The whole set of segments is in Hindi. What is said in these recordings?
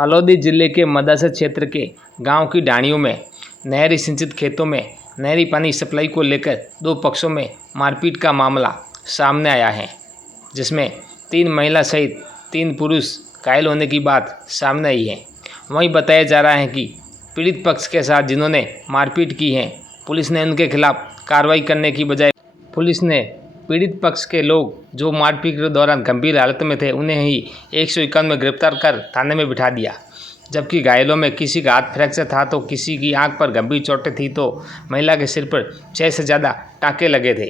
फलौदी जिले के मदासर क्षेत्र के गांव की डाणियों में नहरी सिंचित खेतों में नहरी पानी सप्लाई को लेकर दो पक्षों में मारपीट का मामला सामने आया है, जिसमें 3 महिला सहित 3 पुरुष घायल होने की बात सामने आई है। वहीं बताया जा रहा है कि पीड़ित पक्ष के साथ जिन्होंने मारपीट की है, पुलिस ने उनके खिलाफ कार्रवाई करने की बजाय पुलिस ने पीड़ित पक्ष के लोग जो मारपीट के दौरान गंभीर हालत में थे उन्हें ही 151 में गिरफ्तार कर थाने में बिठा दिया। जबकि घायलों में किसी का हाथ फ्रैक्चर था तो किसी की आंख पर गंभीर चोटें थी, तो महिला के सिर पर 6 से ज़्यादा टाँके लगे थे।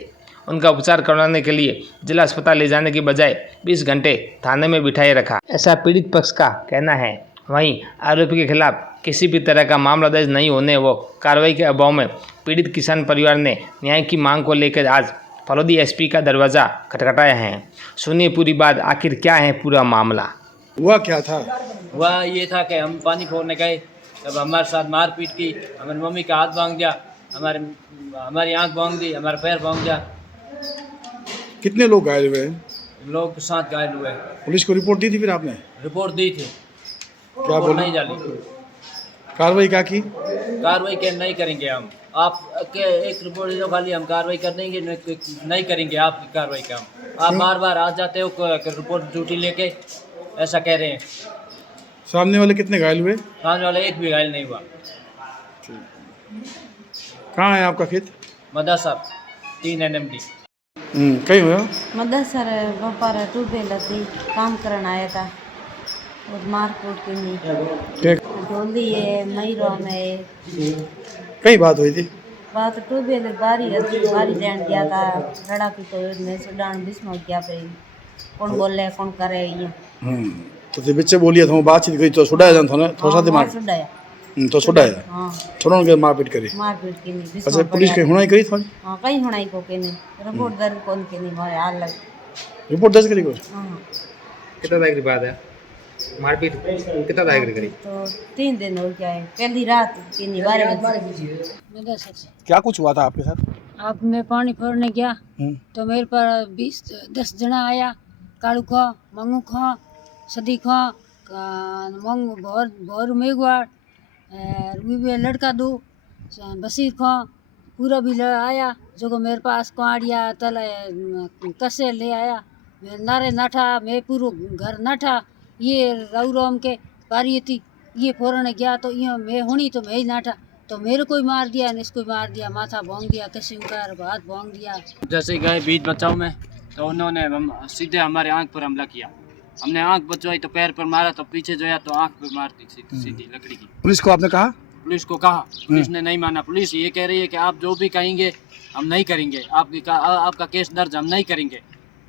उनका उपचार करवाने के लिए जिला अस्पताल ले जाने की बजाय 20 घंटे थाने में बिठाए रखा, ऐसा पीड़ित पक्ष का कहना है। वहीं आरोपी के खिलाफ किसी भी तरह का मामला दर्ज नहीं होने व कार्रवाई के अभाव में पीड़ित किसान परिवार ने न्याय की मांग को लेकर आज फलौदी एसपी का दरवाज़ा खटखटाया है। सुनिए पूरी बात, आखिर क्या है पूरा मामला। हुआ क्या था? हुआ ये था कि हम पानी फोड़ने गए, तब हमारे साथ मारपीट की। हमारी मम्मी का हाथ भांग दिया, हमारी आंख भांग दी, हमारा पैर भांग दिया। कितने लोग घायल हुए? लोग 7 घायल हुए। पुलिस को रिपोर्ट दी थी? फिर आपने रिपोर्ट दी थी, क्या बोला? नहीं डाली। कार्रवाई क्या की? कार्रवाई के नहीं करेंगे हम, आप के एक रिपोर्ट दो खाली, हम कार्रवाई कर देंगे, नहीं करेंगे आपकी कार्रवाई का। आप बार बार आ जाते हो रिपोर्ट झूठी लेके, ऐसा कह रहे हैं। सामने वाले कितने घायल हुए? सामने वाला एक भी घायल नहीं हुआ। कहाँ है आपका खेत? मदासर 3 NMD। कहीं हुआ? मदासर बपारा ट्यूबवेल थी, काम करने आया था और मारकूट की नहीं ढोली है, मईरो में कहीं बात हुई थी? बात ट्यूबवेल बारी लेन गया था, लड़ा की तो मैं सुडान बिस्म गया पे कौन बोले कौन करे ये तो ते बच्चे बोलिए तो बातचीत गई तो सुडाया जान था ना, थोड़ा सा मार सुडाया तो सुडाया। हां, छोड़न के मारपीट करी। मारपीट की नहीं। अच्छा, पुलिस के हुनाई करी थोड़ी? हां, कहीं हुनाई को के नहीं, रिपोर्ट दर्ज कौन के नहीं भाई हाल लग रिपोर्ट दर्ज करी को? हां। कितना तारीख की बात है? मारपीट कितना तारीख करी? तो 3 दिन हो गया है, पहली रात की नहीं 12 बजे। क्या कुछ हुआ था आपके साथ? अब मैं पानी फोड़ने गया तो मेरे पर 10 जना आया। कालू खा, मंगू खा, सदी खा, मंगू भोर मेघवाड़, भी लड़का दो बसीर खा, पूरा भी आया जो को मेरे पास कुआड़िया तले कसे ले आया। मैं नारे नाठा, मैं पूरा घर नाठा। ये राम के बारी थी, ये फोड़ने गया तो ये मैं होनी तो मैं ही नाठा, तो मेरे को ही मार दिया, इसको मार दिया, माथा भोंग दिया, कसी कर हाथ भोंग दिया। जैसे गए बीच बचाव में तो उन्होंने सीधे हमारे आंख पर हमला किया। हमने आंख बचवाई तो पैर पर मारा, तो पीछे जो है तो आंख पे मार दी सीधी लकड़ी की। पुलिस को आपने कहा? पुलिस को कहा, पुलिस ने नहीं माना। पुलिस ये कह रही है कि आप जो भी कहेंगे हम नहीं करेंगे, आपका केस दर्ज हम नहीं करेंगे,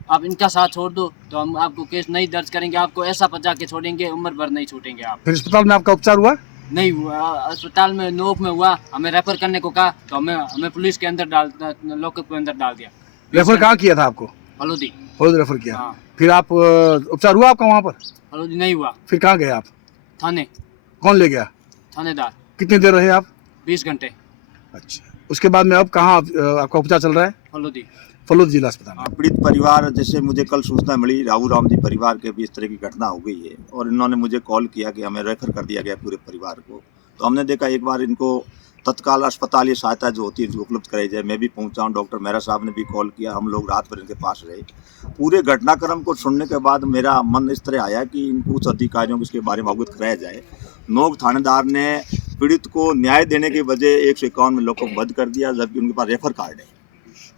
आप इनका साथ छोड़ दो तो हम आपको केस नहीं दर्ज करेंगे, आपको ऐसा बचा के छोड़ेंगे, उम्र भर नहीं छूटेंगे आप। फिर अस्पताल में आपका उपचार हुआ? नहीं हुआ, अस्पताल में नोक में हुआ, हमें रेफर करने को कहा तो हमें पुलिस के अंदर लॉकअप के अंदर डाल दिया। रेफर कहाँ किया था आपको? फलौदी रेफर किया। हाँ। फिर आप उपचार हुआ आपका वहाँ पर? फलौदी नहीं हुआ। फिर कहाँ गए आप? थाने। कौन ले गया? थानेदार। कितनी देर रहे आप? 20 घंटे। अच्छा, उसके बाद में अब कहाँ आपका उपचार चल रहा है? फलौदी जिला अस्पताल। पीड़ित परिवार, जैसे मुझे कल सूचना मिली राम जी परिवार के भी इस तरह की घटना हो गई है और इन्होंने मुझे कॉल किया कि हमें रेफर कर दिया गया पूरे परिवार को। तो हमने देखा एक बार इनको तत्काल अस्पतालीय सहायता जो होती है इनको उपलब्ध कराई जाए। मैं भी पहुंचा हूं, डॉक्टर मेहरा साहब ने भी कॉल किया, हम लोग रात भर इनके पास रहे। पूरे घटनाक्रम को सुनने के बाद मेरा मन इस तरह आया कि इनको उच्च अधिकारियों को इसके बारे में अवगत कराया जाए। नोक थानेदार ने पीड़ित को न्याय देने के बजाय 151 में लोगों को बंद कर दिया, जबकि उनके पास रेफर कार्ड है।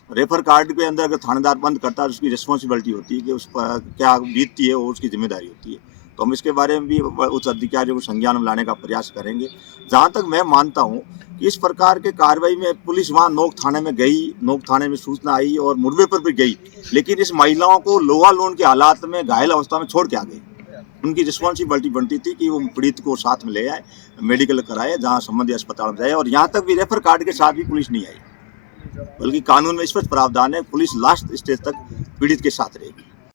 रेफर कार्ड के अंदर अगर थानेदार बंद करता है तो उसकी रिस्पॉन्सिबिलिटी होती है कि उस पर क्या बीतती है और उसकी जिम्मेदारी होती है। तो हम इसके बारे में भी उच्च अधिकारियों को संज्ञान में लाने का प्रयास करेंगे। जहाँ तक मैं मानता हूँ कि इस प्रकार के कार्रवाई में पुलिस वहाँ नोक थाने में गई, नोक थाने में सूचना आई और मुरबे पर भी गई, लेकिन इस महिलाओं को लोहा लोन के हालात में घायल अवस्था में छोड़ के आ गई। उनकी रिस्पॉन्सिबिलिटी बनती थी कि वो पीड़ित को साथ में ले आए, मेडिकल कराए, जहाँ संबंधित अस्पताल में जाए। और यहाँ तक भी रेफर कार्ड के साथ भी पुलिस नहीं आई, बल्कि कानून में स्पष्ट प्रावधान है, पुलिस लास्ट स्टेज तक पीड़ित के साथ रहेगी।